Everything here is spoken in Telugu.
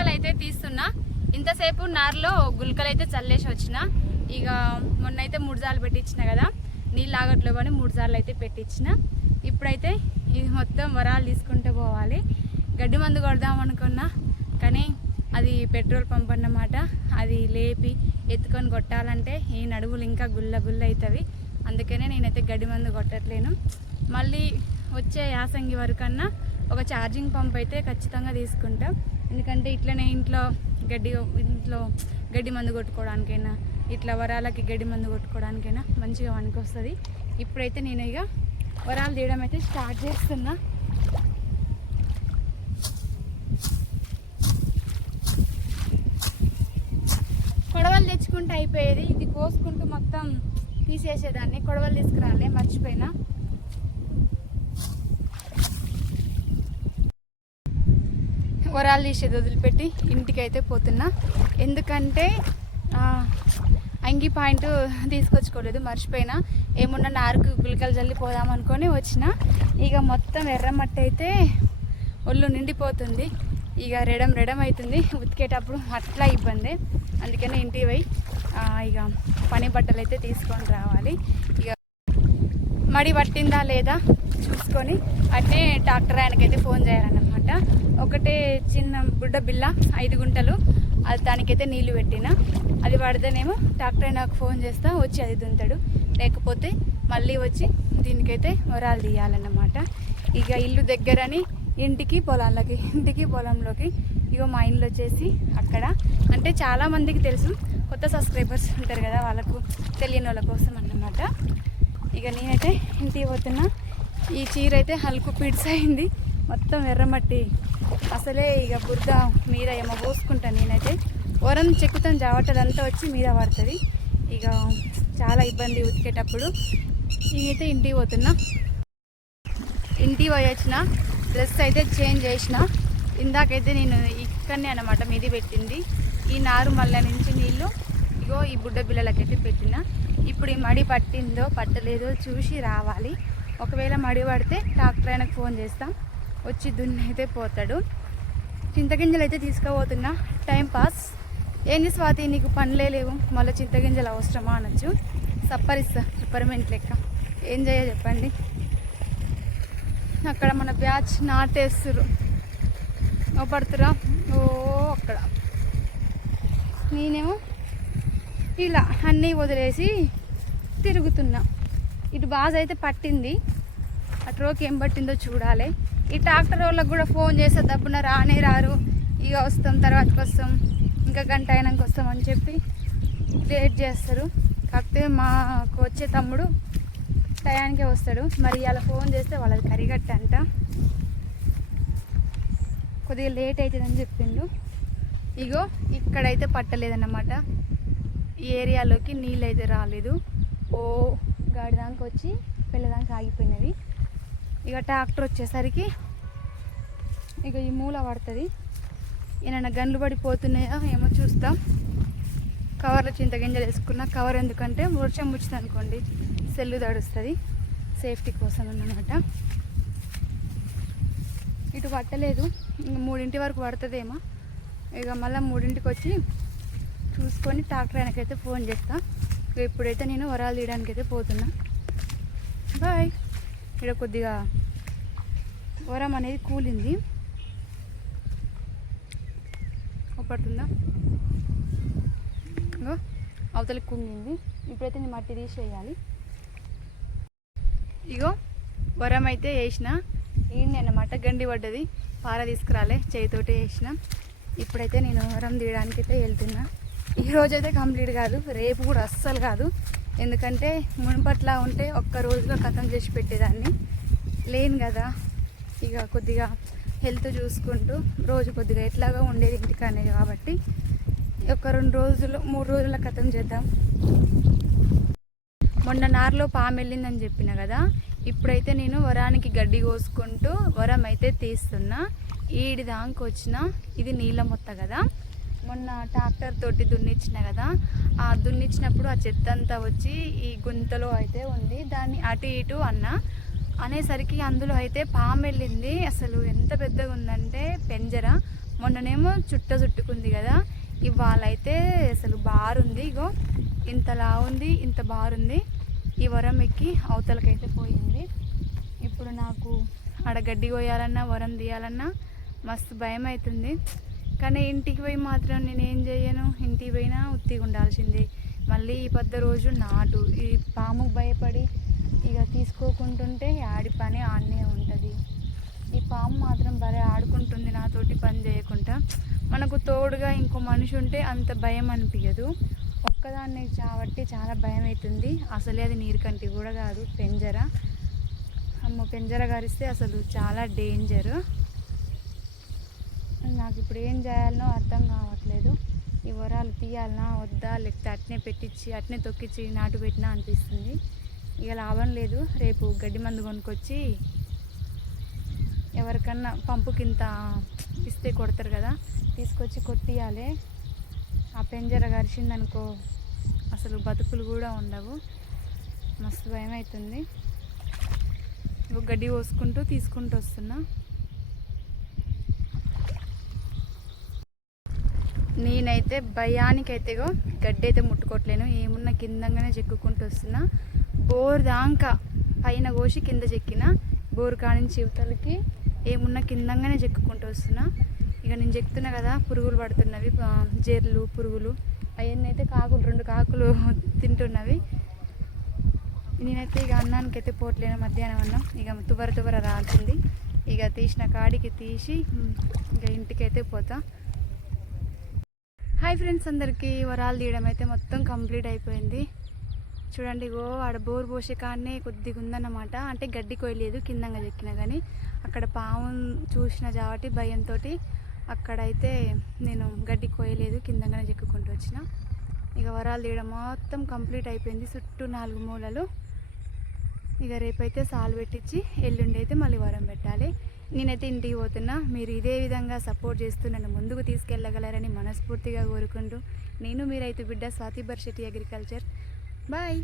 వరాలు అయితే తీస్తున్నా. ఇంతసేపు నారులో గుల్కలు అయితే చల్లేసి వచ్చిన. ఇక మొన్న అయితే 3 సార్లు పెట్టించిన కదా, నీళ్ళు ఆగట్లో కానీ 3 సార్లు అయితే పెట్టించిన. ఇప్పుడైతే ఇది మొత్తం వరాలు తీసుకుంటూ పోవాలి. గడ్డి మందు కొడదాం అనుకున్నా కానీ అది పెట్రోల్ పంప్ అన్నమాట. అది లేపి ఎత్తుకొని కొట్టాలంటే ఈ నడువులు ఇంకా గుల్ల గుల్ల అవుతుంది. అందుకనే నేనైతే గడ్డి మందు కొట్టట్లేను. మళ్ళీ వచ్చే యాసంగి వరకన్నా ఒక ఛార్జింగ్ పంప్ అయితే ఖచ్చితంగా తీసుకుంటా. ఎందుకంటే ఇట్లనే ఇంట్లో గడ్డి మందు కొట్టుకోవడానికైనా, ఇట్లా వరాలకి గడ్డి మందు కొట్టుకోవడానికైనా మంచిగా పనికొస్తుంది. ఇప్పుడైతే నేను ఇక వరాలు తీయడం అయితే స్టార్ట్ చేస్తున్నా. కొడవలు తెచ్చుకుంటూ అయిపోయేది, ఇది కోసుకుంటూ మొత్తం తీసేసేదాన్ని. కొడవలు తీసుకురాలే, మర్చిపోయినా. వరాలు తీసేది వదిలిపెట్టి ఇంటికి అయితే పోతున్నా. ఎందుకంటే అంగి పాయింట్ తీసుకొచ్చుకోలేదు, మర్చిపోయినా. ఏమున్నా నారుకు గులికలు జల్లి పోదాం అనుకొని వచ్చిన. ఇక మొత్తం ఎర్రమట్టి అయితే ఒళ్ళు నిండిపోతుంది. ఇక రెడం అవుతుంది. ఉతికేటప్పుడు అట్లా ఇబ్బంది. అందుకనే ఇంటికి పోయి ఇక పని బట్టలు అయితే తీసుకొని రావాలి. ఇక మడి పట్టిందా లేదా చూసుకొని అట్నే ట్రాక్టర్ ఆయనకైతే ఫోన్ చేయాలన్నమాట. ఒకటే చిన్న బుడ్డ బిల్ల 5 గుంటలు, అది దానికైతే నీళ్లు పెట్టిన. అది పడితేనేమో ట్రాక్టర్ ఆయనకు ఫోన్ చేస్తా వచ్చి అది దుంతాడు. లేకపోతే మళ్ళీ వచ్చి దీనికైతే వరాలు తీయాలన్నమాట. ఇక ఇల్లు దగ్గరని ఇంటికి పొలంలోకి ఇగో మా ఇంట్లో వచ్చేసి అక్కడ. అంటే చాలామందికి తెలుసు, కొత్త సబ్స్క్రైబర్స్ ఉంటారు కదా, వాళ్ళకు తెలియని వాళ్ళ కోసం అన్నమాట. ఇక నేనైతే ఇంటికి పోతున్నా. ఈ చీర అయితే హల్కు పిడ్స్ అయింది, మొత్తం ఎర్రమట్టి. అసలే ఇక బురద మీద ఏమో పోసుకుంటాను నేనైతే. వరం చెక్కుతాను, జావటదంతా వచ్చి మీద పడుతుంది. ఇక చాలా ఇబ్బంది ఉతికేటప్పుడు. నేనైతే ఇంటికి పోతున్నా. ఇంటికి పోయి వచ్చిన, డ్రెస్ అయితే చేంజ్ చేసిన. ఇందాకైతే నేను ఇక్కడనే అన్నమాట మీది పెట్టింది. ఈ నారు మళ్ళీ నుంచి నీళ్ళు ఇగో ఈ బుడ్డ బిళ్ళలకైతే పెట్టిన. ఇప్పుడు ఈ మడి పట్టిందో పట్టలేదో చూసి రావాలి. ఒకవేళ మడి పడితే ట్రాక్టర్ ఆయనకు ఫోన్ చేస్తాం, వచ్చి దున్ని అయితే పోతాడు. చింతగింజలు అయితే తీసుకుపోతున్నా, టైం పాస్. ఏంది స్వాతి నీకు పనులే లేవు, మళ్ళీ చింతగింజలు అవసరమా అనొచ్చు. సప్పరిస్తా సప్పరిమెంట్ లెక్క. ఏం చేయ చెప్పండి. అక్కడ మన బ్యాచ్ నాటేస్తురు, పడుతురా అక్కడ. నేనేమో ఇలా అన్నీ వదిలేసి తిరుగుతున్నా. ఇటు బాగా అయితే పట్టింది, అటు రోకి ఏం పట్టిందో చూడాలి. ఈ ట్రాక్టర్ వాళ్ళకి కూడా ఫోన్ చేస్తే తప్పున రానే రారు. ఇక వస్తాం, తర్వాతకి వస్తాం, ఇంకా గంట అయినాక వస్తాం అని చెప్పి లేట్ చేస్తారు. కాకపోతే మాకు వచ్చే తమ్ముడు టయానికే వస్తాడు. మరి అలా ఫోన్ చేస్తే వాళ్ళది కరిగట్ట అంట, కొద్దిగా లేట్ అవుతుందని చెప్పిండు. ఇగో ఇక్కడైతే పట్టలేదన్నమాట. ఈ ఏరియాలోకి నీళ్ళు అయితే రాలేదు. గాడి దాకా వచ్చి పిల్లదాకా ఆగిపోయినవి. ఇక ట్రాక్టర్ వచ్చేసరికి ఇక ఈ మూల పడుతుంది. ఏమైనా గన్లు పడిపోతున్నాయో ఏమో చూస్తాం. కవర్లో చింతగింజలు వేసుకున్న. కవర్ ఎందుకంటే వర్షం వచ్చింది అనుకోండి సెల్లు తడుస్తుంది, సేఫ్టీ కోసం అన్నమాట. ఇటు పట్టలేదు, ఇంక 3 వరకు పడుతుందేమో. ఇక మళ్ళీ 3కి వచ్చి చూసుకొని ట్రాక్టర్ ఆయనకైతే ఫోన్ చేస్తా. ఇప్పుడైతే నేను వరాలు తీయడానికి అయితే పోతున్నా. బాయ్. ఇక్కడ కొద్దిగా వరం అనేది కూలింది, పడుతుందా ఇంకో అవతలకి కుంగింది. ఇప్పుడైతే నేను మట్టి తీసేయాలి. ఇగో వరం అయితే వేసిన, ఏంటి అన్నమాట గండి పడ్డది, పార తీసుకురాలే, చేయితోటి వేసిన. ఇప్పుడైతే నేను వరం తీయడానికి అయితే వెళ్తున్నా. ఈరోజైతే కంప్లీట్ కాదు, రేపు కూడా అస్సలు కాదు. ఎందుకంటే మునుపట్లా ఉంటే ఒక్క రోజులో ఖతం చేసి పెట్టేదాన్ని, లేను కదా. ఇక కొద్దిగా హెల్త్ చూసుకుంటూ రోజు కొద్దిగా ఎట్లాగా ఉండేది ఇంటికానే కాబట్టి ఒక 2 రోజులు 3 రోజుల ఖతం చేద్దాం. మొన్న నారులో పాము వెళ్ళిందని చెప్పిన కదా, ఇప్పుడైతే నేను వరానికి గడ్డి కోసుకుంటూ వరం అయితే తీస్తున్నా. ఈడి దానికి వచ్చిన, ఇది నీళ్ళ మొత్త కదా, మొన్న ట్రాక్టర్ తోటి దున్నిచ్చిన కదా, ఆ దున్నిచ్చినప్పుడు ఆ చెత్త అంతా వచ్చి ఈ గుంతలో అయితే ఉంది. దాన్ని అటు ఇటు అనేసరికి అందులో అయితే పాము వెళ్ళింది. అసలు ఎంత పెద్దగా ఉందంటే పెంజర మొన్ననేమో చుట్టుకుంది కదా, ఇవాళ అయితే అసలు బారుంది. ఇగో ఇంతలా ఉంది, ఇంత బారుంది. ఈ వరం ఎక్కి అవతలకైతే పోయింది. ఇప్పుడు నాకు ఆడ గడ్డి కోయాలన్నా వరం తీయాలన్నా మస్తు భయం అవుతుంది. కానీ ఇంటికి పోయి మాత్రం నేను ఏం చేయను, ఇంటికి పోయినా ఉత్తిగా ఉండాల్సిందే. మళ్ళీ ఈ పెద్ద రోజు నాటు ఈ పాముకు భయపడి ఇక తీసుకోకుంటుంటే ఆడి పని ఆడనే ఉంటుంది. ఈ పాము మాత్రం భలే ఆడుకుంటుంది నాతోటి పని చేయకుండా. మనకు తోడుగా ఇంకో మనిషి ఉంటే అంత భయం అనిపించదు. ఒక్కదాన్ని కాబట్టి చాలా భయం అవుతుంది. అసలే అది నీరుకంటి కూడా కాదు, పెంజర. అమ్మో, పెంజర గారిస్తే అసలు చాలా డేంజర్. నాకు ఇప్పుడు ఏం చేయాలనో అర్థం కావట్లేదు. ఈ వరాలు తీయాలనా వద్దా, లేకపోతే అట్నే పెట్టించి అట్నే తొక్కించి నాటు పెట్టినా అనిపిస్తుంది. ఇక లాభం లేదు. రేపు గడ్డి మందు కొనుక్కొచ్చి ఎవరికన్నా పంపుకింత ఇస్తే కొడతారు కదా, తీసుకొచ్చి కొట్టియాలి. ఆ పెంజర గరిచిందనుకో అసలు బతుకులు కూడా ఉండవు. మస్తు భయం అవుతుంది. గడ్డి పోసుకుంటూ తీసుకుంటూ వస్తున్నా. నేనైతే భయానికైతే గడ్డి అయితే ముట్టుకోవట్లేను. ఏమున్నా కిందంగానే చెక్కుకుంటూ వస్తున్నా. బోర్ దాకా పైన కోసి కింద చెక్కిన, బోర్ కానించి యువతలకి ఏమున్నా కిందంగానే చెక్కుకుంటూ వస్తున్నా. ఇక నేను చెక్తున్నా కదా, పురుగులు పడుతున్నవి, జేర్లు పురుగులు అవన్నీ అయితే కాకులు 2 కాకులు తింటున్నవి. నేనైతే ఇక అన్నానికైతే పోట్లేను. మధ్యాహ్నం అన్నం ఇక తువర రాల్సింది. ఇక తీసిన కాడికి తీసి ఇక ఇంటికైతే పోతా. హాయ్ ఫ్రెండ్స్, అందరికీ వరాలు తీయడం అయితే మొత్తం కంప్లీట్ అయిపోయింది. చూడండి, ఆడ బోర్ పోసే కాడనే కొద్దిగా ఉందన్నమాట. అంటే గడ్డి కొయ్యలేదు, కిందంగా చెక్కినా కానీ అక్కడ పాము చూసిన కాబట్టి భయంతో అక్కడైతే నేను గడ్డి కొయ్యలేదు, కిందంగానే చెక్కుకుంటూ వచ్చిన. ఇక వరాలు తీయడం మొత్తం కంప్లీట్ అయిపోయింది. చుట్టూ 4 మూలలు. ఇక రేపైతే సాలు పెట్టించి ఎల్లుండి అయితే మళ్ళీ వరం పెట్టాలి. నేనైతే ఇంటికి పోతున్నా. మీరు ఇదే విధంగా సపోర్ట్ చేస్తూ నన్ను ముందుకు తీసుకెళ్ళగలరని మనస్ఫూర్తిగా కోరుకుంటూ, నేను మీ రైతు బిడ్డ స్వాతి బర్షెట్టి అగ్రికల్చర్. బాయ్.